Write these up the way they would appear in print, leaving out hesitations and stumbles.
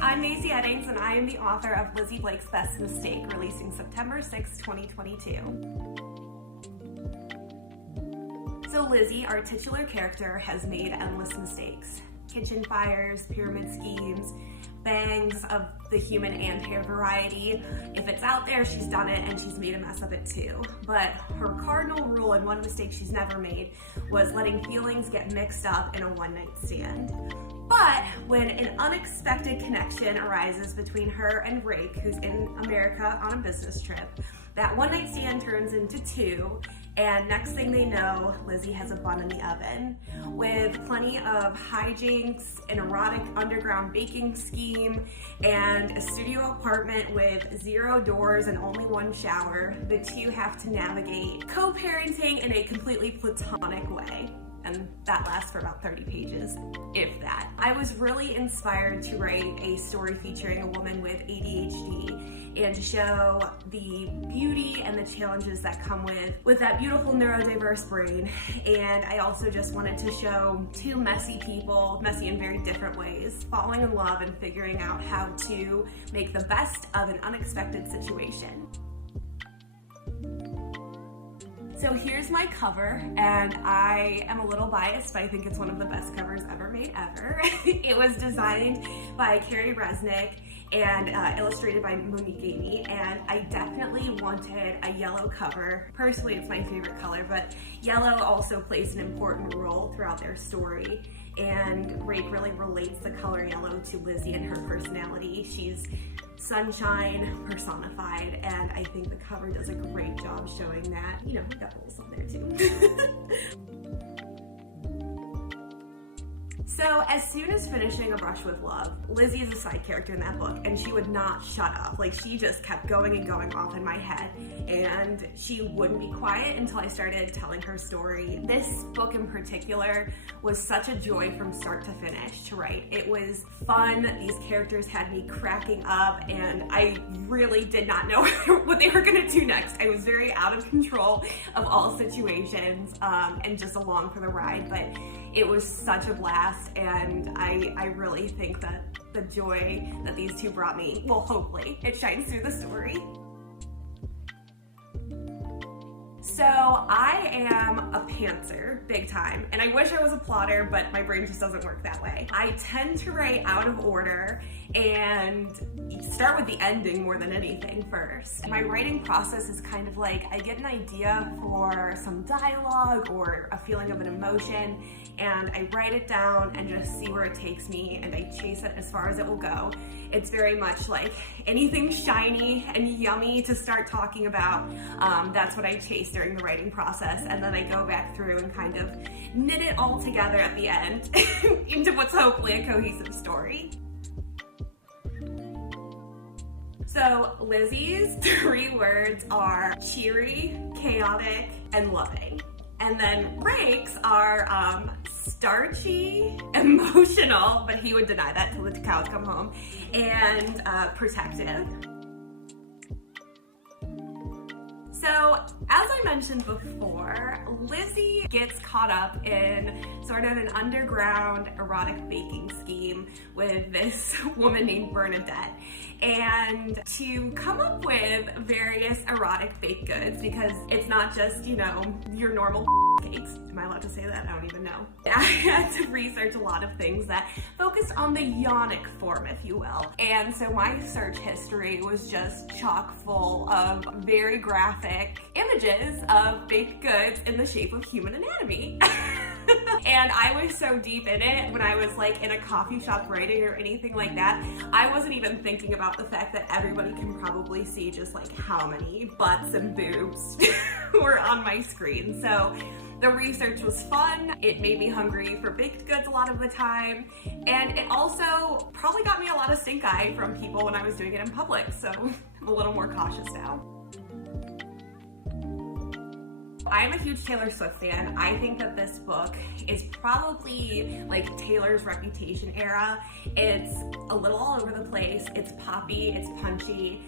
I'm Mazey Eddings, and I am the author of Lizzie Blake's Best Mistake, releasing September 6, 2022. So Lizzie, our titular character, has made endless mistakes. Kitchen fires, pyramid schemes, bangs of the human and hair variety. If it's out there, she's done it and she's made a mess of it too. But her cardinal rule, and one mistake she's never made, was letting feelings get mixed up in a one-night stand. But when an unexpected connection arises between her and Rake, who's in America on a business trip, that one-night stand turns into two, and next thing they know, Lizzie has a bun in the oven. With plenty of hijinks, an erotic underground baking scheme, and a studio apartment with 0 doors and only 1 shower, the two have to navigate co-parenting in a completely platonic way. And that lasts for about 30 pages, if that. I was really inspired to write a story featuring a woman with ADHD and to show the beauty and the challenges that come with that beautiful neurodiverse brain. And I also just wanted to show two messy people, messy in very different ways, falling in love and figuring out how to make the best of an unexpected situation. So here's my cover, and I am a little biased, but I think it's one of the best covers ever made ever. It was designed by Carrie Resnick and illustrated by Monique Amy, and I definitely wanted a yellow cover. Personally, it's my favorite color, but yellow also plays an important role throughout their story, and Rake really relates the color yellow to Lizzie and her personality. She's sunshine personified, and I think the cover does a great job showing that, you know, we got holes on there too. So as soon as finishing A Brush with Love, Lizzie is a side character in that book, and she would not shut up. Like, she just kept going and going off in my head, and she wouldn't be quiet until I started telling her story. This book in particular was such a joy from start to finish to write. It was fun, these characters had me cracking up, and I really did not know what they were gonna do next. I was very out of control of all situations, and just along for the ride, but it was such a blast, and I really think that the joy that these two brought me, well, hopefully, it shines through the story. So I am a pantser, big time, and I wish I was a plotter, but my brain just doesn't work that way. I tend to write out of order and start with the ending more than anything first. My writing process is kind of like, I get an idea for some dialogue or a feeling of an emotion, and I write it down and just see where it takes me, and I chase it as far as it will go. It's very much like anything shiny and yummy to start talking about, that's what I chase during the writing process, and then I go back through and kind of knit it all together at the end into what's hopefully a cohesive story. So Lizzie's 3 words are cheery, chaotic, and loving. And then Rake's are starchy, emotional, but he would deny that till the cows come home, and protective. So, as I mentioned before, Lizzie gets caught up in sort of an underground erotic baking scheme with this woman named Bernadette. And to come up with various erotic baked goods, because it's not just, you know, your normal cakes. Am I allowed to say that? I don't even know. I had to research a lot of things that focused on the yonic form, if you will. And so my search history was just chock full of very graphic images of baked goods in the shape of human anatomy. And I was so deep in it when I was like in a coffee shop writing or anything like that, I wasn't even thinking about the fact that everybody can probably see just like how many butts and boobs were on my screen. So the research was fun, it made me hungry for baked goods a lot of the time, and it also probably got me a lot of stink eye from people when I was doing it in public, so I'm a little more cautious now. I'm a huge Taylor Swift fan. I think that this book is probably like Taylor's Reputation era. It's a little all over the place, it's poppy, it's punchy.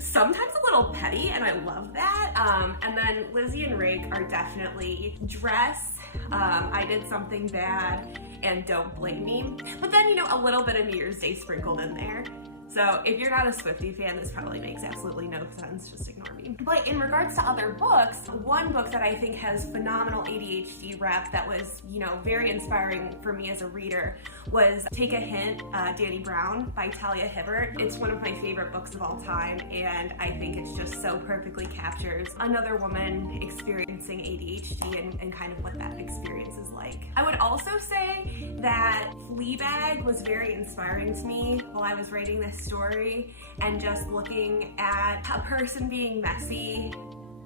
sometimes a little petty, and I love that. And then Lizzie and Rake are definitely dress, I did something bad, and don't blame me. But then, you know, a little bit of New Year's Day sprinkled in there. So if you're not a Swiftie fan, this probably makes absolutely no sense. Just ignore me. But in regards to other books, one book that I think has phenomenal ADHD rep that was, you know, very inspiring for me as a reader was Take a Hint, Danny Brown by Talia Hibbert. It's one of my favorite books of all time, and I think it's just so perfectly captures another woman experiencing ADHD and kind of what that experience is like. I would also say that Fleabag was very inspiring to me while I was writing this story, and just looking at a person being messy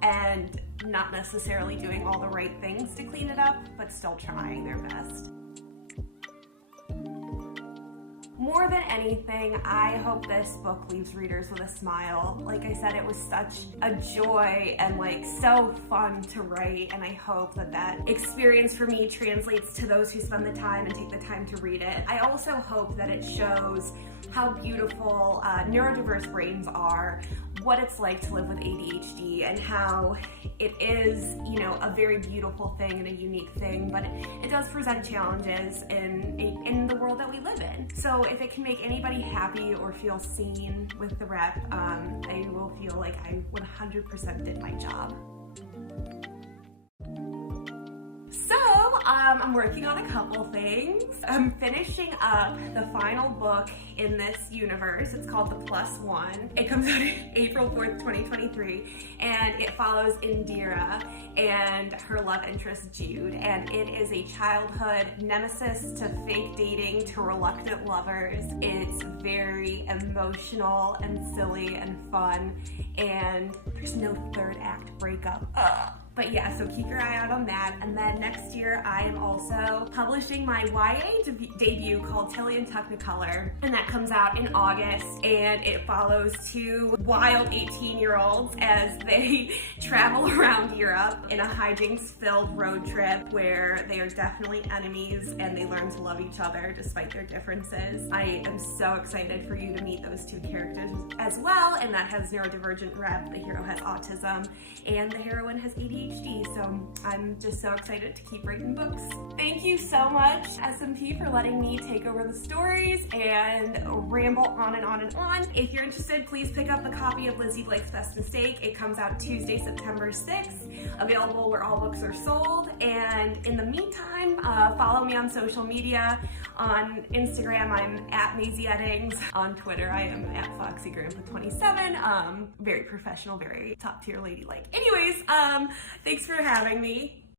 and not necessarily doing all the right things to clean it up, but still trying their best. More than anything, I hope this book leaves readers with a smile. Like I said, it was such a joy and like so fun to write, and I hope that that experience for me translates to those who spend the time and take the time to read it. I also hope that it shows how beautiful neurodiverse brains are, what it's like to live with ADHD, and how it is, you know, a very beautiful thing and a unique thing, but it does present challenges in the world that we live in. So if it can make anybody happy or feel seen with the rep, I will feel like I 100% did my job. So, I'm working on a couple things. I'm finishing up the final book in this universe. It's called The Plus One. It comes out April 4th, 2023, and it follows Indira and her love interest Jude, and it is a childhood nemesis to fake dating to reluctant lovers. It's very emotional and silly and fun, and there's no third act breakup. But yeah, so keep your eye out on that. And then next year, I am also publishing my YA debut called Tilly and Technicolor, and that comes out in August, and it follows two wild 18-year-olds as they travel around Europe in a hijinks-filled road trip where they are definitely enemies and they learn to love each other despite their differences. I am so excited for you to meet those two characters as well, and that has neurodivergent rep. The hero has autism, and the heroine has ADHD. So I'm just so excited to keep writing books. Thank you so much, SMP, for letting me take over the stories and ramble on and on and on. If you're interested, please pick up a copy of Lizzie Blake's Best Mistake. It comes out Tuesday, September 6th, available where all books are sold. And in the meantime, follow me on social media. On Instagram, I'm at Mazey Eddings. On Twitter, I am at FoxyGrandpa27. Very professional, very top tier ladylike. Anyways, thanks for having me.